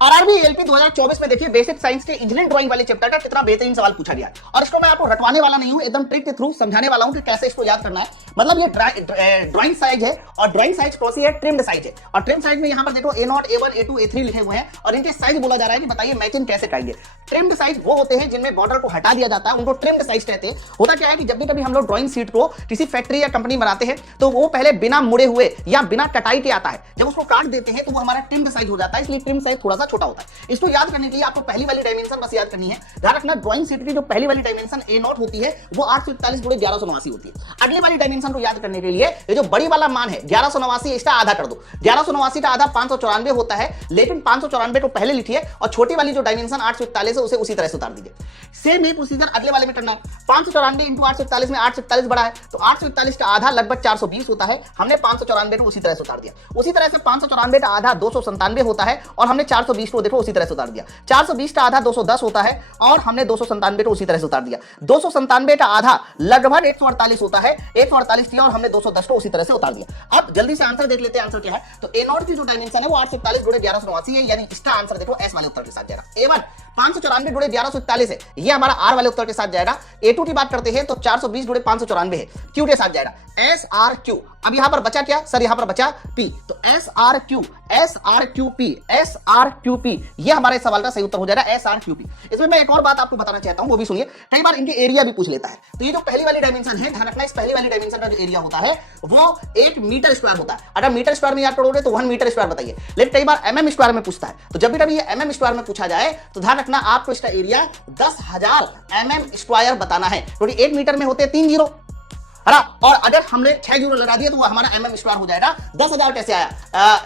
RRB LP 2024 में देखिए basic science के इंजीनियरिंग ड्राइंग वाले चैप्टर का कितना बेहतरीन सवाल पूछा गया है। और इसको मैं आपको रटवाने वाला नहीं हूं, एकदम ट्रिक के थ्रू समझाने वाला हूं कि कैसे इसको याद करना है। मतलब ये ड्राइंग साइज है और ड्राइंग साइज कौन सी है, ट्रिम्ड साइज है। और ट्रिम साइज में यहां पर देखो A0 A1 A2 A3 लिखे हुए हैं और इनके साइज बोला जा रहा है कि बताइए मैचिंग कैसे कराएंगे। ट्रिम्ड साइज वो होते हैं जिनमें बॉर्डर को हटा दिया जाता है, उनको ट्रिम्ड साइज कहते हैं। होता क्या है कि जब भी कभी हम लोग ड्राइंग शीट को किसी फैक्ट्री या कंपनी बनाते हैं तो वो पहले बिना मुड़े हुए या बिना कटाई के आता है, जब उसको काट देते हैं तो वो हमारा ट्रिम्ड साइज हो जाता है, इसलिए ट्रिम साइज थोड़ा सा छोटा होता है। इसको याद करने के लिए आपको पहली वाली डायमेंशन बस याद करनी है। ध्यान रखना ड्राइंग शीट की जो पहली वाली डायमेंशन A0 होती है वो 841 गुणे 1189 होती है। अगली वाली डायमेंशन को याद करने के लिए ये जो बड़ी वाला मान है 1189, इसका आधा कर दो। 1189 का आधा 594 होता है, लेकिन 594 को पहले लिखिए और छोटी वाली जो डायमेंशन 841 है उसे उसी तरह से उतार दीजिए। सेम ही प्रोसीजर अगले वाले में करना है। 594 इंटू 841 में 841 बड़ा है तो 841 का आधा लगभग 420 होता है, हमने 594 को उसी तरह से उतार दिया। उसी तरह से 594 का आधा 297 होता है और हमने 420 को देखो उसी तरह से उतार दिया। 420 का आधा 210 होता है और हमने 297 को उसी तरह से उतार दिया। 297 का आधा लगभग 148 होता है, 148 किया और हमने 210 को उसी तरह से उतार दिया। अब जल्दी से आंसर देख लेते हैं। आंसर क्या है तो A0 की जो डायमेंशन है वो 841 गुणे 1189 है, यानी इसका आंसर देखो S वाले उत्तर के साथ जाएगा। A1 594 गुणे 1141 है, ये हमारा R वाले उत्तर के साथ जाएगा। A2 की बात करते हैं तो 420 गुणे 594 है, Q के साथ जाएगा SRQ। अब यहां पर बचा क्या सर, यहां पर बचा P, तो SRQP ये हमारे सवाल का सही उत्तर हो जाएगा SRQP। इसमें मैं एक और बात आपको बताना चाहता हूं, वो भी सुनिए। कई बार इनके एरिया भी पूछ लेता है, तो ये जो पहली वाली डायमेंशन है, ध्यान रखना इस पहली वाली डायमेंशन का जो एरिया होता है वो 1 मीटर स्क्वायर होता है। अगर मीटर स्क्वायर में याद करोगे तो 1 मीटर स्क्वायर बताइए, लेकिन कई बार mm स्क्वायर में पूछता है, तो जब भी कभी ये mm स्क्वायर में पूछा जाए तो ध्यान रखना आपको इसका एरिया 10,000 mm स्क्वायर बताना है, क्योंकि 1 मीटर में होते हैं 3 जीरो, है ना। और अगर हमने 6 जीरो लगा दिया तो वो हमारा mm स्क्वायर हो जाएगा। 10,000 कैसे आया,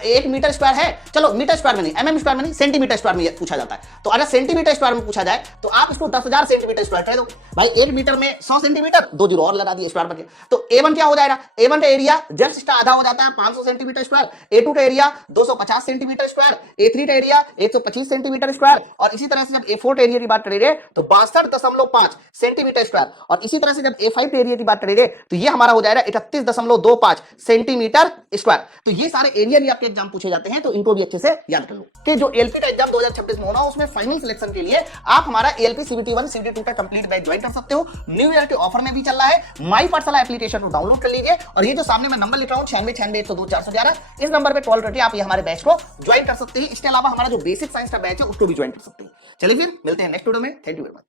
1 मीटर स्क्वायर है, चलो मीटर स्क्वायर में नहीं, mm स्क्वायर में नहीं, सेंटीमीटर स्क्वायर में पूछा जाता है। तो अगर सेंटीमीटर स्क्वायर में पूछा जाए तो आप इसको 10,000 सेंटीमीटर स्क्वायर कह दो भाई। 1 मीटर में 100 सेंटीमीटर, 2 जीरो और लगा दिए स्क्वायर बन गया। तो A1 क्या हो जाएगा, A1 का एरिया जस्ट इसका आधा हो जाता है 500 सेंटीमीटर स्क्वायर, A2 का एरिया 250 सेंटीमीटर स्क्वायर, A3 का एरिया 125 सेंटीमीटर स्क्वायर, और इसी तरह से जब A4 एरिया की बात करेंगे तो 62.5 सेंटीमीटर स्क्वायर, और इसी तरह से जब A5 एरिया की बात करेंगे तो ये हमारा हो जाएगा 31.25 सेंटीमीटर स्क्वायर। तो ये सारे एरिया भी आपके एग्जाम पूछे जाते हैं, तो इनको भी अच्छे से याद कर लो कि जो एलपी का एग्जाम 2026 में होना उसमें फाइनल सिलेक्शन के लिए आप हमारा एलपी CBT1 CBT2 का कंप्लीट बैच ज्वाइन कर सकते हो। न्यू ईयर के ऑफर में भी चल रहा है। माई पाठशाला एप्लीकेशन को डाउनलोड कर लीजिए और ये जो सामने मैं नंबर लिख रहा हूं 9696102411, इस नंबर पे कॉल करके आप ये हमारे बैच को ज्वाइन कर सकते हैं। इसके अलावा हमारा जो बेसिक साइंस का बैच है उसको भी ज्वाइन कर सकते हैं। चलिए फिर मिलते हैं नेक्स्ट वीडियो में। Thank you very much.